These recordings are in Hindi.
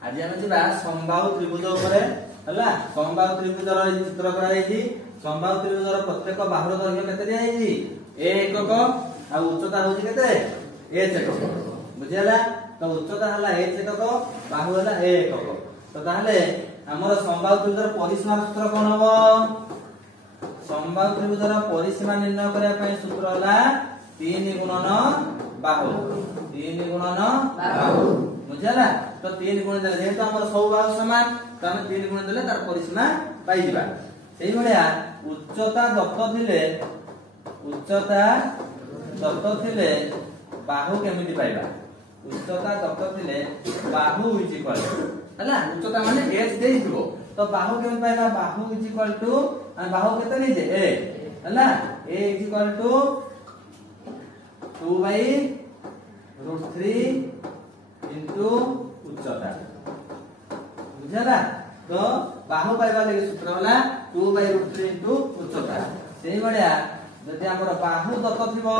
आज आम जा समबाहु त्रिभुज उपरे हला समबाहु त्रिभुजर चित्र करा जायछि। समबाहु त्रिभुजर प्रत्येक बाहुर दैर्घ्य केते दिया जायछि a एकक आ उच्चता होछि केते h एकक बुझियला। तो उच्चता हला h एकक बाहु हला a एकक। तो ताहले हमर समबाहु त्रिभुजर परिसीमा सूत्र कोन हबो? समबाहु त्रिभुजर परिसीमा निर्णय करबा पय सूत्र हला 3 गुणन बाहु 3 गुणन बाहु बुझियला। तो 3 गुण देले जेहेतु हमर सब बाहु समान तो हम 3 गुण देले तार परिसीमा पाई दिबा। सेही भलिया उच्चता दत्त थिले बाहु केमिति पाइबा? उच्चता दत्त थिले बाहु इज इक्वल हला उच्चता माने h देइथिबो तो बाहु केमिति पाइबा? बाहु इज इक्वल टू बाहु केते नै जे a हला a is equal to 2/√3 into उच्चता बुझला। तो बाहु पाइबा लागि सूत्र होला 2/√3 इनटू उच्चता। सेही बढिया जदि हमर बाहु दत्त थिबो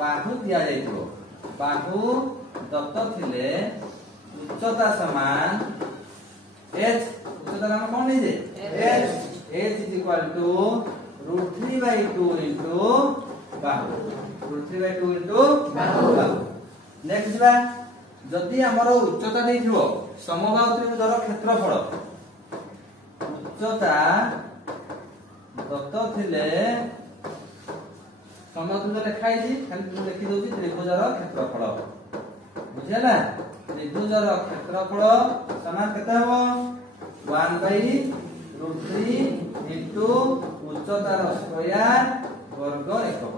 बाहु दिया जाइथिबो बाहु दत्त थिले उच्चता समान h उच्चता नाम कोन नै जे h is equal to √3/2 into बाहु √3/2 इनटू बाहु। नेक्स्ट बा जदि हमर उच्चता देइथिबो समबाहु त्रिभुजर क्षेत्रफल उच्चता दत्त थिले समबाहु त्रिभुज लिखाइ छी खाली लिखि दोछि त्रिभुजर क्षेत्रफल बुझियला। त्रिभुजर क्षेत्रफल समान केते हबो 1/√3 इनटू उच्चतार स्क्वायर वर्ग एकक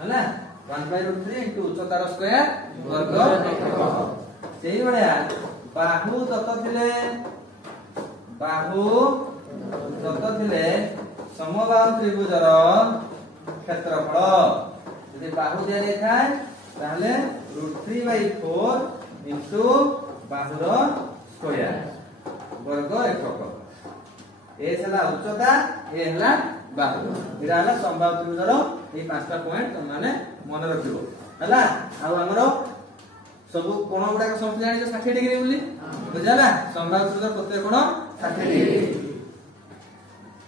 हला 1/√3 इनटू उच्चतार स्क्वायर वर्ग एकक। सेही बढिया बाहु दत्त थिले समबाहु त्रिभुजर क्षेत्रफल यदि बाहु दिया जाय ताहले √3/4 इनटू बाहुर स्क्वायर वर्ग एकक। ए हला उच्चता ए हला बाहु इरा हला समबाहु त्रिभुजर ए पांचटा पॉइंट माने मन रखिबो हला। आ हमरो सब कोण गुडा समझ जानि 60 डिग्री बोली बुझला। समबाहु त्रिभुजर प्रत्येक कोण 60 डिग्री।